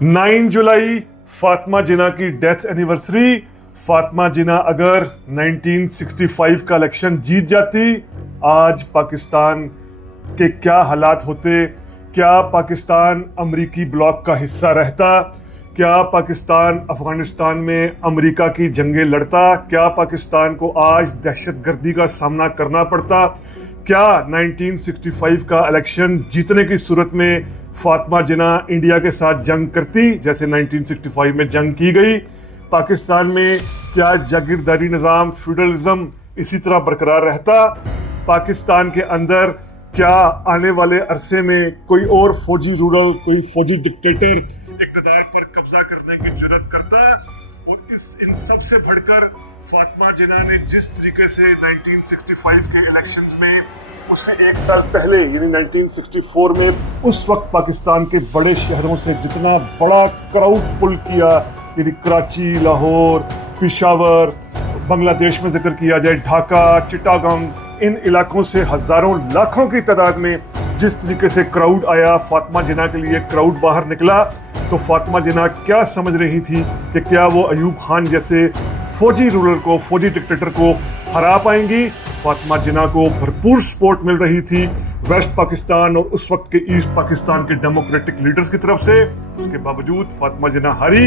9 जुलाई फातिमा जिन्ना की death anniversary. Fatima जिन्ना अगर 1965 का इलेक्शन जीत जाती, आज पाकिस्तान के क्या हालात होते? क्या पाकिस्तान अमरीकी ब्लॉक का हिस्सा रहता? क्या पाकिस्तान अफगानिस्तान में अमेरिका की जंगें लड़ता? क्या पाकिस्तान को आज दहशतगर्दी का सामना करना पड़ता? क्या 1965 का इलेक्शन जीतने की सूरत में फातिमा जिन्ना इंडिया के साथ जंग करती जैसे 1965 में जंग की गई? पाकिस्तान में क्या जागीरदारी निज़ाम, फ्यूडलिज्म इसी तरह बरकरार रहता? पाकिस्तान के अंदर क्या आने वाले अरसे में कोई और फौजी रूरल, कोई फौजी डिक्टेटर इक़्तिदार पर कब्जा करने की जुर्रत करता? और इन सब से बढ़कर फातिमा जिन्ना ने जिस तरीके से 1965 के इलेक्शंस में, उससे एक साल पहले यानी 1964 में उस वक्त पाकिस्तान के बड़े शहरों से जितना बड़ा क्राउड पुल किया, यानी कराची, लाहौर, पेशावर, बांग्लादेश में जिक्र किया जाए ढाका, चिटागंग, इन इलाकों से हजारों लाखों की तादाद में जिस तरीके से क्राउड आया, फातिमा जिन्ना के लिए क्राउड बाहर निकला, तो फातिमा जिन्ना क्या समझ रही थी कि क्या वो अयूब खान जैसे फौजी रूलर को, फौजी डिक्टेटर को हरा पाएंगी? फातिमा जिन्ना को भरपूर सपोर्ट मिल रही थी वेस्ट पाकिस्तान और उस वक्त के ईस्ट पाकिस्तान के डेमोक्रेटिक लीडर्स की तरफ से। उसके बावजूद फातिमा जिन्ना हारी।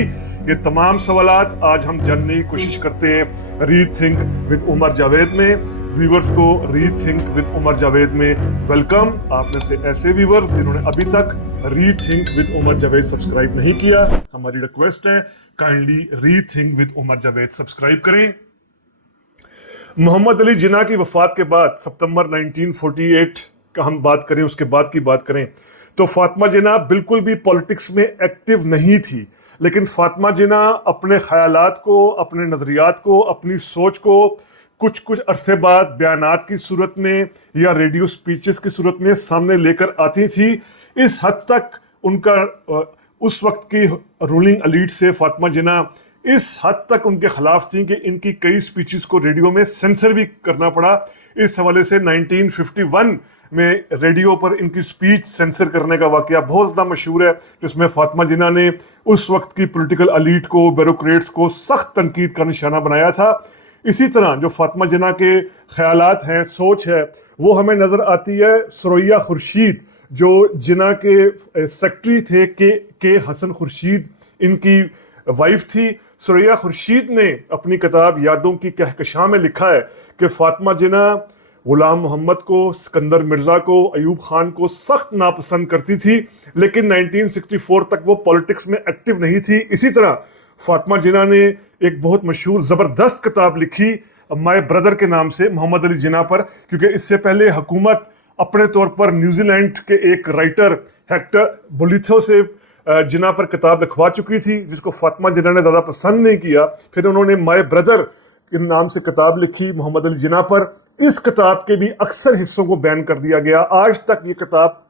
ये तमाम सवालात आज हम जानने की कोशिश करते हैं रीथिंक विद उमर जावेद में। व्यूवर्स को रीथिंक विद उमर जावेद में वेलकम। आप में से ऐसे व्यूवर्स जिन्होंने अभी तक rethink with Umar Javed subscribe नहीं किया, हमारी रिक्वेस्ट है kindly rethink with Umar Javed subscribe करें। मोहम्मद अली जिन्ना की वफात के बाद सितंबर 1948 का हम बात करें, उसके बाद की बात करें, तो फातिमा जिन्ना बिल्कुल भी पॉलिटिक्स में एक्टिव नहीं थी। लेकिन फातिमा जिन्ना अपने ख्यालात को, अपने नज़रियात को, अपनी सोच को कुछ अरसे बाद बयानात की सूरत में या रेडियो स्पीचेस की सूरत में सामने लेकर आती थी। इस हद तक उनका उस वक्त की रूलिंग एलीट से फातिमा जिन्ना इस हद तक उनके खिलाफ थी कि इनकी कई स्पीचेस को रेडियो में सेंसर भी करना पड़ा। इस हवाले से 1951 में रेडियो पर इनकी स्पीच सेंसर करने का वाकया बहुत ज़्यादा मशहूर है, जिसमें फातिमा जिन्ना ने उस वक्त की पॉलिटिकल एलीट को, ब्यूरोक्रेट्स को सख्त तनकीद का निशाना बनाया था। इसी तरह जो फातिमा जिन्ना के ख्यालात हैं, सोच है, वो हमें नज़र आती है सुरैया खुर्शीद, जो जिन्ना के सेक्रेटरी थे, के हसन खुर्शीद इनकी वाइफ थी। सुरैया खुर्शीद ने अपनी किताब यादों की कहकशां में लिखा है कि फातिमा जिन्ना गुलाम मोहम्मद को, सिकंदर मिर्ज़ा को, अयूब खान को सख्त नापसंद करती थी, लेकिन 1964 तक वो पॉलिटिक्स में एक्टिव नहीं थी। इसी तरह फातिमा जिन्ना ने एक बहुत मशहूर ज़बरदस्त किताब लिखी माय ब्रदर के नाम से मोहम्मद अली जिन्ना पर, क्योंकि इससे पहले हुकूमत अपने तौर पर न्यूजीलैंड के एक राइटर हेक्टर बोलिथो से जिन्ना पर किताब लिखवा चुकी थी, जिसको फातिमा जिन्ना ने ज़्यादा पसंद नहीं किया। फिर उन्होंने माय ब्रदर के नाम से किताब लिखी मोहम्मद अली जिन्ना पर। इस किताब के भी अक्सर हिस्सों को बैन कर दिया गया। आज तक ये किताब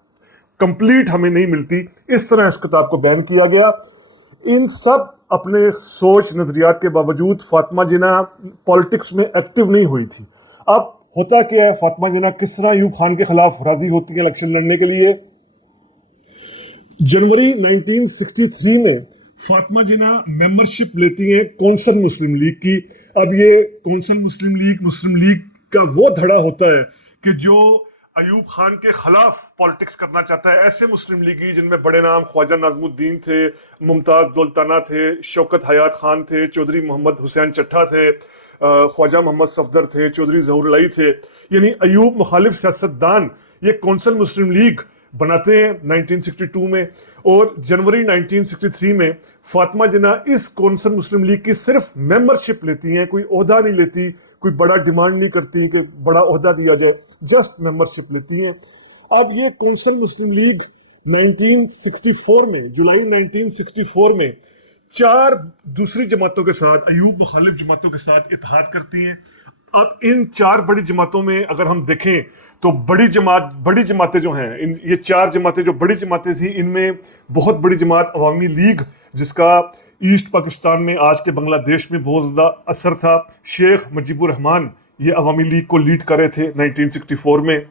कंप्लीट हमें नहीं मिलती, इस तरह इस किताब को बैन किया गया। इन सब अपने सोच नज़रियात के बावजूद फातिमा जिन्ना पॉलिटिक्स में एक्टिव नहीं हुई थी। अब होता क्या है, फातिमा जिन्ना किस तरह अयूब खान के खिलाफ राजी होती है इलेक्शन लड़ने के लिए? जनवरी 1963 में फातिमा जिन्ना मेंबरशिप लेती हैं कौंसल मुस्लिम लीग की। अब ये कौंसल मुस्लिम लीग का वो धड़ा होता है कि जो अयूब खान के खिलाफ पॉलिटिक्स करना चाहता है। ऐसे मुस्लिम लीगी जिनमें बड़े नाम ख्वाजा नाज़मुद्दीन थे, मुमताज़ दौलताना थे, शौकत हयात खान थे, चौधरी मोहम्मद हुसैन चट्टा थे, ख्वाजा मोहम्मद सफदर थे, चौधरी ज़हूर अलाई थे, यानी अयूब मुखालिफ सियासतदान ये कौंसल मुस्लिम लीग बनाते हैं 1962 में। और जनवरी 1963 में फातिमा जिन्ना इस कौंसल मुस्लिम लीग की सिर्फ मेंबरशिप लेती हैं, कोई ओहदा नहीं लेती, कोई बड़ा डिमांड नहीं करती कि बड़ा ओहदा दिया जाए, जस्ट मेंबरशिप लेती हैं। अब ये कौंसल मुस्लिम लीग 1964 में, जुलाई 1964 में 4 दूसरी जमातों के साथ, अयूब मुखालिफ जमातों के साथ इत्तेहाद करती हैं। अब इन 4 बड़ी जमातों में अगर हम देखें तो बड़ी जमातें जो हैं, ये 4 जमातें जो बड़ी जमातें थी, इनमें बहुत बड़ी जमात अवामी लीग, जिसका ईस्ट पाकिस्तान में, आज के बांग्लादेश में बहुत ज़्यादा असर था। शेख मुजीबुर रहमान ये अवामी लीग को लीड कर रहे थे 1964 में।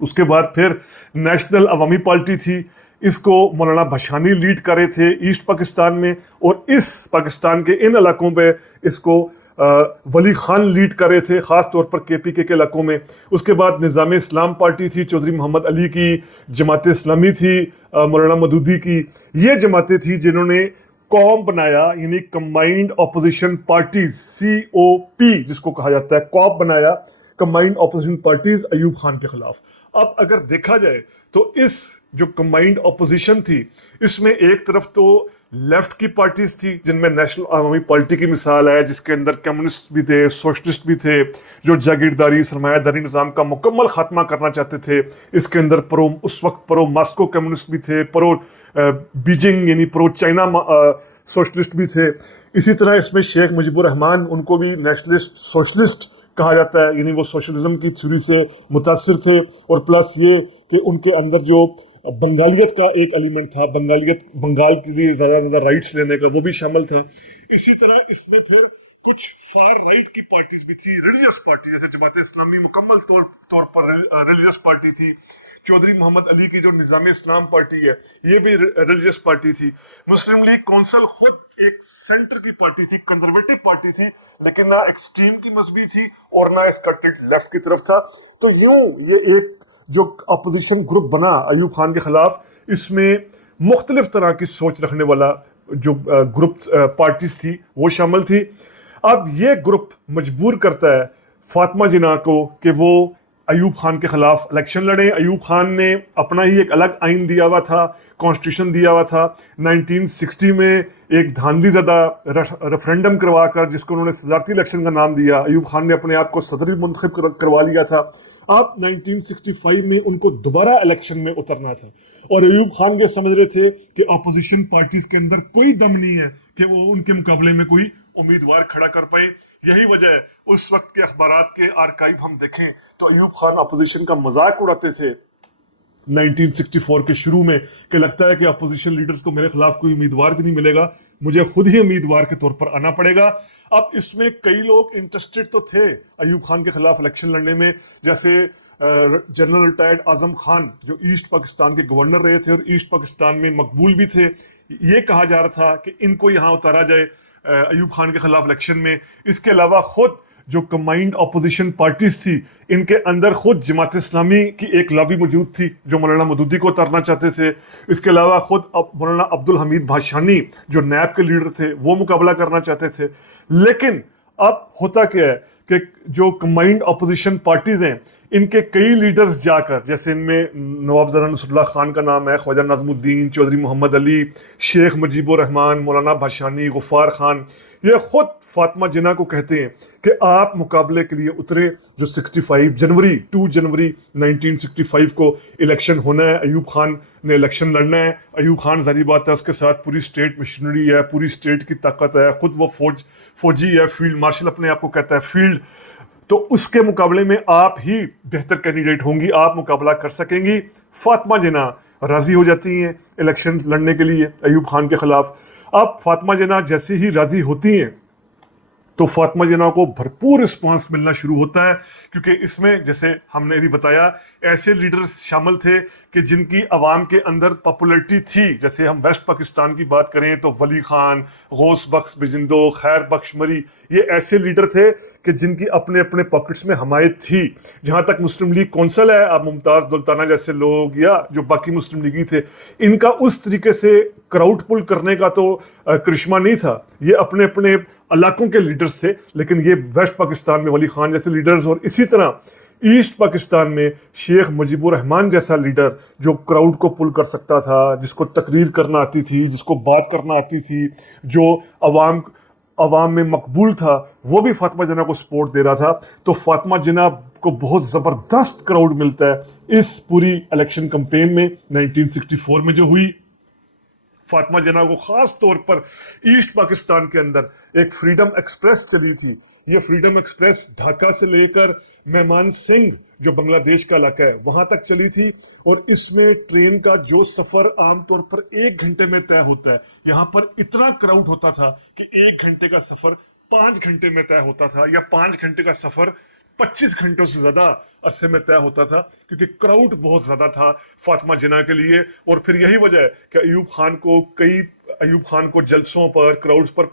उसके बाद फिर नेशनल अवामी पार्टी थी, इसको मौलाना भशानी लीड कर रहे थे ईस्ट पाकिस्तान में, और इस पाकिस्तान के इन इलाकों पे इसको वली खान लीड कर रहे थे, खास तौर पर केपीके के इलाकों में। उसके बाद निज़ाम इस्लाम पार्टी थी चौधरी मोहम्मद अली की, जमात इस्लामी थी मौलाना मदूदी की। ये जमातें थी जिन्होंने कॉम बनाया, यानी कंबाइंड ऑपोजिशन पार्टीज, COP जिसको कहा जाता है, कॉप बनाया, combined opposition parties Ayub Khan के खिलाफ। अब अगर देखा जाए तो इस जो कंबाइंड ऑपोजिशन थी, इसमें एक तरफ तो लेफ्ट की पार्टीज थी जिनमें नेशनल आवामी पार्टी की मिसाल है, जिसके अंदर कम्युनिस्ट भी थे, सोशलिस्ट भी थे, जो जागीरदारी सरमायादारी निज़ाम का मुकम्मल खात्मा करना चाहते थे। इसके अंदर उस वक्त प्रो मास्को कम्युनिस्ट भी थे, प्रो बीजिंग यानी प्रो चाइना सोशलिस्ट भी थे। इसी तरह इसमें शेख मुजीबुर रहमान, उनको भी नेशनलिस्ट सोशलिस्ट कहा जाता है, यानी वो सोशलिज्म की थ्योरी से मुतासिर थे। और प्लस ये कि उनके अंदर जो बंगालियत का एक एलिमेंट था, बंगाल के लिए ज्यादा राइट्स लेने का, वो भी शामिल था। इसी तरह इसमें फिर कुछ फार राइट की पार्टीज भी थी, रिलीजियस पार्टी, जैसे जमात इस्लामी मुकम्मल तौर पर रिलीजियस पार्टी थी। चौधरी मोहम्मद अली की जो निज़ाम इस्लाम पार्टी है, ये भी रिलीजियस पार्टी थी। मुस्लिम लीग कौंसिल खुद एक सेंटर की पार्टी थी, कंजर्वेटिव पार्टी थी, लेकिन ना एक्सट्रीम की मजहबी थी और ना इसका टिल्ट लेफ्ट की तरफ था। तो यूं ये एक जो अपोजिशन ग्रुप बना अयूब खान के खिलाफ, इसमें मुख्तलिफ तरह की सोच रखने वाला जो ग्रुप पार्टीज थी वो शामिल थी। अब ये ग्रुप मजबूर करता है फातिमा जिन्ना को कि वो अयूब खान के खिलाफ इलेक्शन लड़े। अयूब खान ने अपना ही एक अलग आइन दिया हुआ था, कॉन्स्टिट्यूशन दिया हुआ था। 1960 में एक धांधली ज़दा रेफरेंडम करवा कर, जिसको उन्होंने सदारती इलेक्शन का नाम दिया, अयूब खान ने अपने आप को सदर मुंतखब करवा लिया था। अब 1965 में उनको दोबारा इलेक्शन में उतरना था, और अयूब खान ये समझ रहे थे कि अपोजिशन पार्टीज के अंदर कोई दम नहीं है कि वो उनके मुकाबले में कोई उम्मीदवार खड़ा कर पाए। यही वजह है उस वक्त के अखबारात के आर्काइव हम देखें तो अयूब खान अपोजिशन का मजाक उड़ाते थे 1964 के शुरू में, कि लगता है कि अपोजिशन लीडर्स को मेरे खिलाफ कोई उम्मीदवार भी नहीं मिलेगा, मुझे खुद ही उम्मीदवार के तौर पर आना पड़ेगा। अब इसमें कई लोग इंटरेस्टेड तो थे अयूब खान के खिलाफ इलेक्शन लड़ने में, जैसे जनरल रिटायर्ड आजम खान जो ईस्ट पाकिस्तान के गवर्नर रहे थे और ईस्ट पाकिस्तान में मकबूल भी थे। ये कहा जा रहा था कि इनको यहाँ उतारा जाए अयूब खान के खिलाफ इलेक्शन में। इसके अलावा खुद जो कंबाइंड ऑपोजिशन पार्टीज थी, इनके अंदर खुद जमात इस्लामी की एक लॉबी मौजूद थी जो मौलाना मदूदी को उतारना चाहते थे। इसके अलावा खुद मौलाना अब्दुल हमीद भाषानी जो नैब के लीडर थे, वो मुकाबला करना चाहते थे। लेकिन अब होता क्या है कि जो कंबाइंड ऑपोजिशन पार्टीज हैं, इनके कई लीडर्स जाकर, जैसे इनमें नवाब ज़रा नसरुल्लाह खान का नाम है, ख्वाजा नाज़मुद्दीन, चौधरी मोहम्मद अली, शेख मुजीबुर रहमान, मौलाना भाषानी, गफ्फार खान, ये खुद फातिमा जिन्ना को कहते हैं कि आप मुकाबले के लिए उतरे। जो 2 जनवरी 1965 को इलेक्शन होना है, अयूब खान ने इलेक्शन लड़ना है। अयूब खान ज़ाहिर बात है उसके साथ पूरी स्टेट मशीनरी है, पूरी स्टेट की ताकत है, खुद वो फौजी है, फील्ड मार्शल अपने आप को कहता है, फील्ड। तो उसके मुकाबले में आप ही बेहतर कैंडिडेट होंगी, आप मुकाबला कर सकेंगी। फातिमा जिन्ना राजी हो जाती हैं इलेक्शन लड़ने के लिए अयूब खान के खिलाफ। अब फातिमा जिन्ना जैसे ही राजी होती हैं तो फातिमा जिन्ना को भरपूर रिस्पांस मिलना शुरू होता है, क्योंकि इसमें जैसे हमने भी बताया ऐसे लीडर्स शामिल थे कि जिनकी आवाम के अंदर पॉपुलरिटी थी। जैसे हम वेस्ट पाकिस्तान की बात करें तो वली खान, गौस बख्श बिजिंदो, खैर बख्श मरी, ये ऐसे लीडर थे कि जिनकी अपने अपने पॉकेट्स में हमायत थी। जहाँ तक मुस्लिम लीग कौंसिल है, अब मुमताज़ दुल्ताना जैसे लोग या जो बाकी मुस्लिम लीगी थे, इनका उस तरीके से क्राउड पुल करने का तो करिश्मा नहीं था। ये अपने अपने इलाकों के लीडर्स थे, लेकिन ये वेस्ट पाकिस्तान में वली खान जैसे लीडर्स, और इसी तरह ईस्ट पाकिस्तान में शेख मुजीबुर रहमान जैसा लीडर जो क्राउड को पुल कर सकता था, जिसको तकरीर करना आती थी, जिसको बात करना आती थी, जो अवाम में मकबूल था, वो भी फातिमा जिन्ना को सपोर्ट दे रहा था। तो फातिमा जिन्ना को बहुत ज़बरदस्त क्राउड मिलता है इस पूरी इलेक्शन कैंपेन में 1964 में जो हुई। फातिमा जिन्ना को खास तौर पर ईस्ट पाकिस्तान के अंदर एक फ्रीडम एक्सप्रेस चली थी। ये फ्रीडम एक्सप्रेस ढाका से लेकर मेहमान सिंह जो बांग्लादेश का इलाका है वहां तक चली थी, और इसमें ट्रेन का जो सफर आमतौर पर 1 घंटे में तय होता है, यहाँ पर इतना क्राउड होता था कि 1 घंटे का सफर 5 घंटे में तय होता था, या 5 घंटे का सफर 25 घंटों से ज्यादा अरसे में तय होता था, क्योंकि क्राउड बहुत ज्यादा था फातिमा जिन्ना के लिए। और फिर यही वजह है कि अयूब खान को जलसों पर, क्राउड्स पर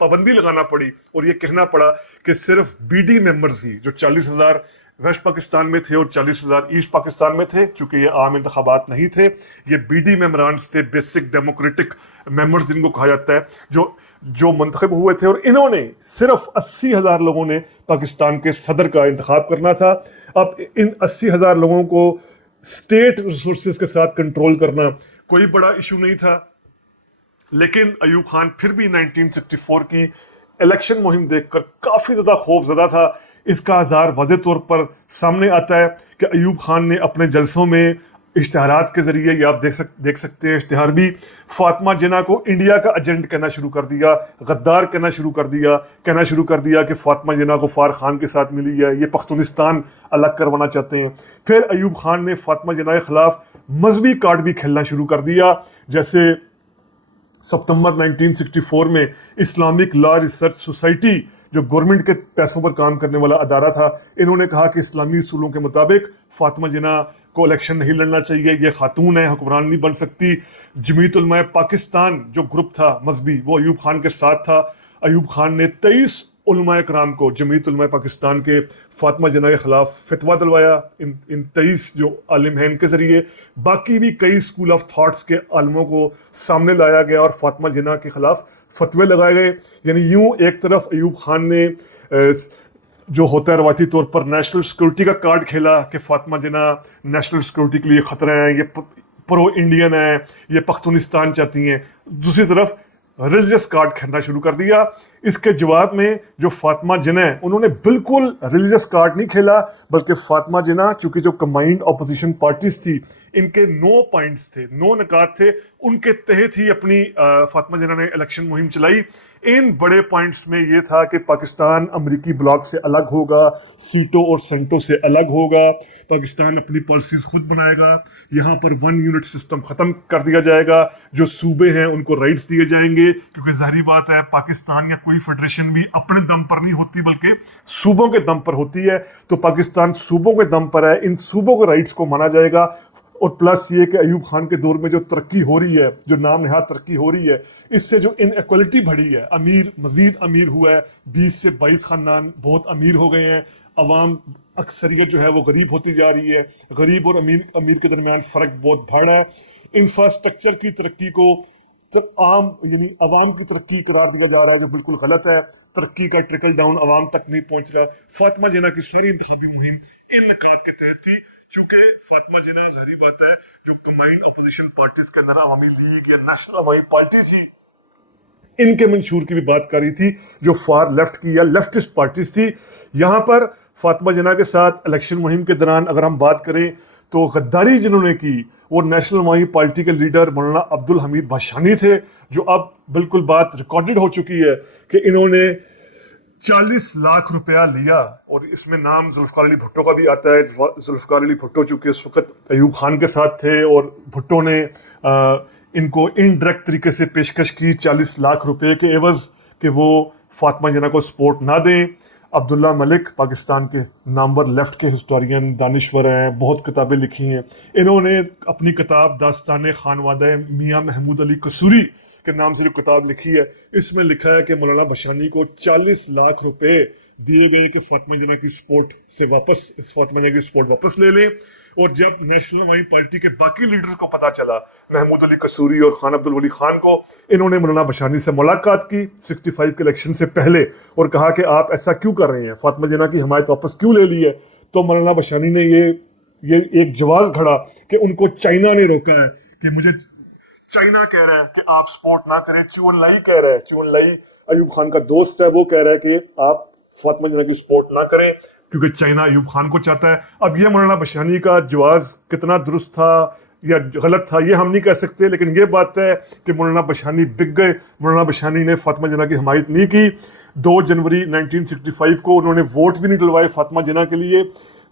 पाबंदी लगाना पड़ी, और ये कहना पड़ा कि सिर्फ बीडी मेंबर्स ही, जो 40,000 वेस्ट पाकिस्तान में थे और 40,000 ईस्ट पाकिस्तान में थे, चूंकि ये आम इंतखाबात नहीं थे, ये बीडी मेंबरान्स थे, बेसिक डेमोक्रेटिक मेंबर्स जिनको कहा जाता है, जो मंतखब हुए थे। और इन्होंने सिर्फ 80,000 लोगों ने पाकिस्तान के सदर का इंतखाब करना था। अब इन 80,000 लोगों को स्टेट रिसोर्सेज के साथ कंट्रोल करना कोई बड़ा इशू नहीं था, लेकिन अयूब खान फिर भी 1964 की इलेक्शन मुहिम देखकर काफी ज्यादा खौफजदा था। इसका आज़ार वाज़ेह तौर पर सामने आता है कि अयूब खान ने अपने जलसों में इश्तिहारात के जरिए, ये आप देख सकते हैं इश्तिहार भी, फातिमा जिन्ना को इंडिया का एजेंट कहना शुरू कर दिया, गद्दार कहना शुरू कर दिया कि फातिमा जिन्ना को फार खान के साथ मिली है, ये पख्तूनिस्तान अलग करवाना चाहते हैं। फिर अयूब खान ने फातिमा जिन्ना के खिलाफ मजहबी कार्ड भी खेलना शुरू कर दिया, जैसे सितंबर 1964 में इस्लामिक लॉ रिसर्च सोसाइटी, जो गवर्नमेंट के पैसों पर काम करने वाला अदारा था, इन्होंने कहा कि इस्लामी उसूलों के मुताबिक फातिमा जिन्ना को इलेक्शन नहीं लड़ना चाहिए, ये खातून है, हुक्मरान नहीं बन सकती। जमीयत उलमा पाकिस्तान जो ग्रुप था मजहबी, वो अयूब खान के साथ था। अयूब खान ने 23 उलमा कराम को, जमीयत उलमा पाकिस्तान के, फातिमा जिन्ना के खिलाफ फतवा दिलवाया। इन 23 जो आलिम हैं इनके जरिए बाकी भी कई स्कूल ऑफ थॉट्स के आलमों को सामने लाया गया और फातिमा जिन्ना के खिलाफ फतवे लगाए गए। यानी यूं एक तरफ अयूब खान ने जो होता है रवायती तौर पर नेशनल सिक्योरिटी का कार्ड खेला कि फातिमा जिन्ना नेशनल सिक्योरिटी के लिए खतरा है, ये प्रो इंडियन है, ये पख्तूनिस्तान चाहती हैं। दूसरी तरफ रिलीजियस कार्ड खेलना शुरू कर दिया। इसके जवाब में जो फातिमा जिन्ना है, उन्होंने बिल्कुल रिलीजियस कार्ड नहीं खेला, बल्कि फातिमा जिन्ना, चूंकि जो कंबाइंड अपोजिशन पार्टीज थी, इनके 9 पॉइंट्स थे, 9 निकात थे, उनके तहत ही अपनी फातिमा जिन्ना ने इलेक्शन मुहिम चलाई। इन बड़े पॉइंट्स में ये था कि पाकिस्तान अमरीकी ब्लॉक से अलग होगा, सीटों और सेंटों से अलग होगा, पाकिस्तान अपनी पॉलिसीज खुद बनाएगा, यहाँ पर 1 यूनिट सिस्टम खत्म कर दिया जाएगा, जो सूबे हैं उनको राइट्स दिए जाएंगे, क्योंकि जाहिर बात है पाकिस्तान या कोई फेडरेशन भी अपने दम पर नहीं होती बल्कि सूबों के दम पर होती है। तो पाकिस्तान सूबों के दम पर है, इन सूबों के राइट्स को माना जाएगा। और प्लस ये कि अयूब खान के दौर में जो तरक्की हो रही है, जो नाम नहाद तरक्की हो रही है, इससे जो इनइक्वालिटी बढ़ी है, अमीर मजीद अमीर हुआ है, 20 से 22 खानदान बहुत अमीर हो गए हैं, अवाम अक्सरियत जो है वो गरीब होती जा रही है, गरीब और अमीर के दरमियान फर्क बहुत बढ़ा है। इंफ्रास्ट्रक्चर की तरक्की को आम यानी अवाम की तरक्की करार दिया जा रहा है, जो बिल्कुल गलत है। तरक्की का ट्रिकल डाउन अवाम तक नहीं पहुंच रहा। फातिमा जिन्ना की सारी इंतखाबी मुहिम इन निकात के तहत थी, चूंकि फातिमा जिन्ना जाहिर बात है जो कंबाइंड अपोजिशन पार्टीज के अंदर अवामी लीग या नेशनल अवामी पार्टी थी, इनके मंशूर की भी बात कर रही थी, जो फार लेफ्ट की या लेफ्टिस्ट पार्टीज थी। यहाँ पर फातिमा जिन्ना के साथ इलेक्शन मुहिम के दौरान अगर हम बात करें तो गद्दारी जिन्होंने की, वो नेशनल अवामी पार्टी के लीडर मौलाना अब्दुल हमीद भाषानी थे, जो अब बिल्कुल बात रिकॉर्डेड हो चुकी है कि इन्होंने 40 लाख रुपया लिया। और इसमें नाम जुल्फकार अली भुट्टो का भी आता है। जुल्फकार अली भुट्टो चूंकि उस वक्त अयूब खान के साथ थे, और भुट्टो ने इनको इनडायरेक्ट तरीके से पेशकश की 40 लाख रुपए के एवज कि वो फातिमा जिन्ना को सपोर्ट ना दें। अब्दुल्ला मलिक पाकिस्तान के नामवर लेफ्ट के हिस्टोरियन दानिश्वर हैं, बहुत किताबें लिखी हैं। इन्होंने अपनी किताब दास्तान खानवादा मियाँ महमूद अली कसूरी के नाम से जो किताब लिखी है, इसमें लिखा है कि मौलाना भाषानी को 40 लाख रुपए दिए गए कि फातिमा जिन्ना की सपोर्ट वापस ले लें। और जब नेशनल अवामी पार्टी के बाकी लीडर्स को पता चला, महमूद अली कसूरी और खान अब्दुल वली खान को, इन्होंने मौलाना भाषानी से मुलाकात की 65 के इलेक्शन से पहले और कहा कि आप ऐसा क्यों कर रहे हैं, फातिमा जिन्ना की हिमायत वापस क्यों ले ली है। तो मौलाना भाषानी ने ये एक जवाब खड़ा कि उनको चाइना ने रोका है, कि मुझे चाइना कह रहा है कि आप सपोर्ट ना करें, चुन लाई कह रहा है, चुन लाई अयूब खान का दोस्त है, वो कह रहा है कि आप फातिमा जिन्ना की सपोर्ट ना करें क्योंकि चाइना अयूब खान को चाहता है। अब ये मौलाना भाषानी का जवाब कितना दुरुस्त था या गलत था ये हम नहीं कह सकते, लेकिन ये बात है कि मौलाना भाषानी बिक गए। मौलाना भाषानी ने फातिमा जिन्ना की हिमायत नहीं की। 2 जनवरी 1965 को उन्होंने वोट भी नहीं दिलवाए फातिमा जिन्ना के लिए।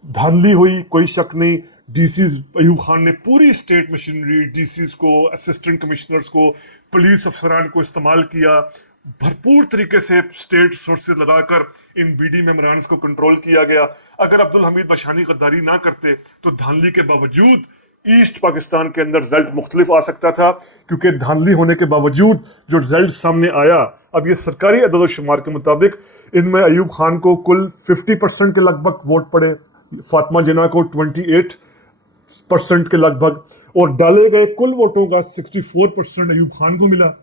धांधली हुई, कोई शक नहीं। डीसीज अयूब खान ने पूरी स्टेट मशीनरी, डीसीज को, असिस्टेंट कमिश्नर्स को, पुलिस अफसरान को इस्तेमाल किया। भरपूर तरीके से स्टेट सोर्सेज लगाकर इन बीडी मेमोरेंडम्स को कंट्रोल किया गया। अगर अब्दुल हमीद बशानी गद्दारी ना करते तो धांधली के बावजूद ईस्ट पाकिस्तान के अंदर रिजल्ट मुख्तलिफ आ सकता था, क्योंकि धांधली होने के बावजूद जो रिजल्ट सामने आया, अब ये सरकारी अदद शुमार के मुताबिक इनमें अयूब खान को कुल 50% के लगभग वोट पड़े, फातिमा जिन्ना को 28% के लगभग, और डाले गए कुल वोटों का 64% अयूब खान को मिला।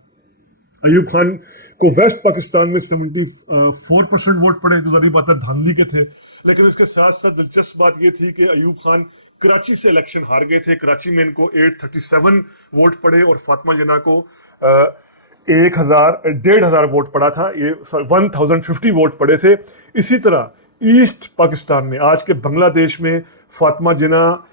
अयूब खान को वेस्ट पाकिस्तान में 74% वोट पड़े, जो जारी बात है धांधली के थे। लेकिन इसके साथ साथ दिलचस्प बात यह थी कि अयूब खान कराची से इलेक्शन हार गए थे। कराची में इनको 837 वोट पड़े और फातिमा जिन्ना को 1,500 वोट पड़ा था, ये 1050 वोट पड़े थे। इसी तरह ईस्ट पाकिस्तान में, आज के बांग्लादेश में, फातिमा जिन्ना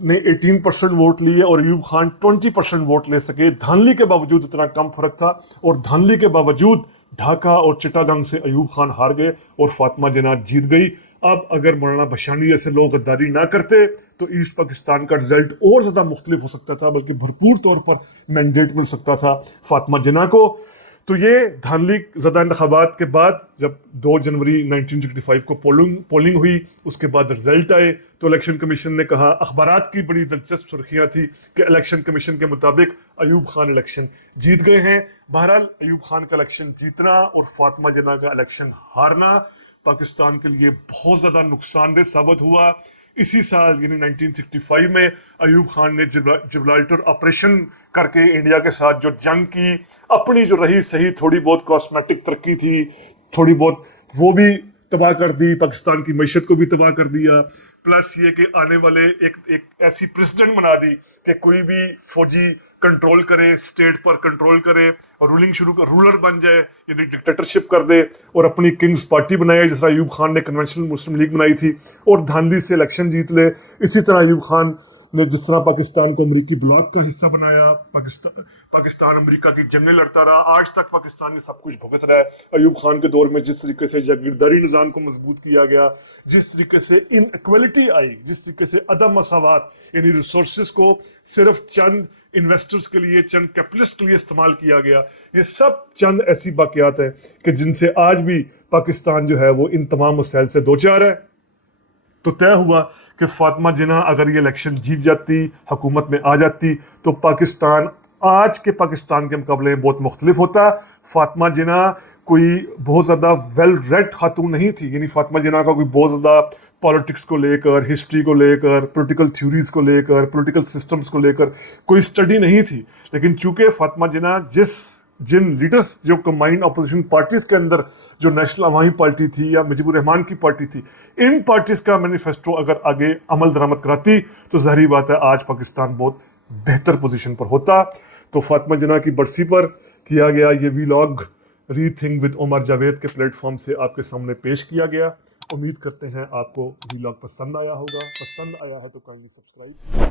ने 18% वोट लिए और अयूब खान 20% वोट ले सके। धांधली के बावजूद इतना कम फर्क था, और धांधली के बावजूद ढाका और चिटागंग से अयूब खान हार गए और फातिमा जिन्ना जीत गई। अब अगर मौलाना बशानी जैसे लोग गद्दारी ना करते तो ईस्ट पाकिस्तान का रिजल्ट और ज्यादा मुख्तलिफ हो सकता था, बल्कि भरपूर तौर पर मैंडेट मिल सकता था फातिमा जिन्ना को। तो ये धांधली ज़दा इंतखाबात के बाद जब 2 जनवरी 1965 को पोलिंग हुई, उसके बाद रिजल्ट आए, तो इलेक्शन कमीशन ने कहा, अखबारात की बड़ी दिलचस्प सुर्खियां थी कि इलेक्शन कमीशन के मुताबिक अयूब खान इलेक्शन जीत गए हैं। बहरहाल अयूब खान का इलेक्शन जीतना और फातिमा जिन्ना का इलेक्शन हारना पाकिस्तान के लिए बहुत ज़्यादा नुकसानदेह साबित हुआ। इसी साल यानी 1965 में अयूब खान ने जिब्राल्टर ऑपरेशन करके इंडिया के साथ जो जंग की, अपनी जो रही सही थोड़ी बहुत कॉस्मेटिक तरक्की थी, थोड़ी बहुत वो भी तबाह कर दी, पाकिस्तान की मईशत को भी तबाह कर दिया। प्लस ये कि आने वाले एक ऐसी प्रेसिडेंट बना दी कि कोई भी फौजी कंट्रोल करे, स्टेट पर कंट्रोल करे और रूलर बन जाए, यानी डिक्टेटरशिप कर दे और अपनी किंग्स पार्टी बनाए, जिस तरह अयूब खान ने कन्वेंशनल मुस्लिम लीग बनाई थी और धांधली से इलेक्शन जीत ले। इसी तरह अयूब खान ने जिस तरह पाकिस्तान को अमेरिकी ब्लॉक का हिस्सा बनाया, पाकिस्तान अमेरिका की जंगें लड़ता रहा, आज तक पाकिस्तान ये सब कुछ भुगत रहा है। अयूब खान के दौर में जिस तरीके से जागीरदारी निज़ाम को मजबूत किया गया, जिस तरीके से इनइक्वालिटी आई, जिस तरीके से अदम मसावात, यानी रिसोर्सेज को सिर्फ चंद इन्वेस्टर्स के लिए, चंद कैपिटलिस्ट के लिए इस्तेमाल किया गया, ये सब चंद ऐसी बाक़ियात है कि जिनसे आज भी पाकिस्तान जो है वो इन तमाम मसाइल से दो चार है। तो तय हुआ कि फातिमा जिन्ना अगर ये इलेक्शन जीत जाती, हुकूमत में आ जाती, तो पाकिस्तान आज के पाकिस्तान के मुकाबले में बहुत मुख्तलिफ होता। फातिमा जिन्ना कोई बहुत ज़्यादा वेल रेड खातून नहीं थी, यानी फातिमा जिन्ना का कोई बहुत ज़्यादा पॉलिटिक्स को लेकर, हिस्ट्री को लेकर, पॉलिटिकल थ्योरीज को लेकर, पॉलिटिकल सिस्टम्स को लेकर कोई स्टडी नहीं थी। लेकिन चूंकि फातिमा जिन्ना जिन लीडर्स जो कंबाइंड अपोजिशन पार्टीज के अंदर जो नेशनल अवामी पार्टी थी या मुजीबुर रहमान की पार्टी थी, इन पार्टीज का मैनिफेस्टो अगर आगे अमल दरामद कराती तो ज़ाहिर बात है आज पाकिस्तान बहुत बेहतर पोजीशन पर होता। तो फातिमा जिन्ना की बरसी पर किया गया ये vlog rethink with Umar Javed के प्लेटफॉर्म से आपके सामने पेश किया गया। उम्मीद करते हैं आपको वीलॉग पसंद आया होगा। पसंद आया है तो काइंडली सब्सक्राइब।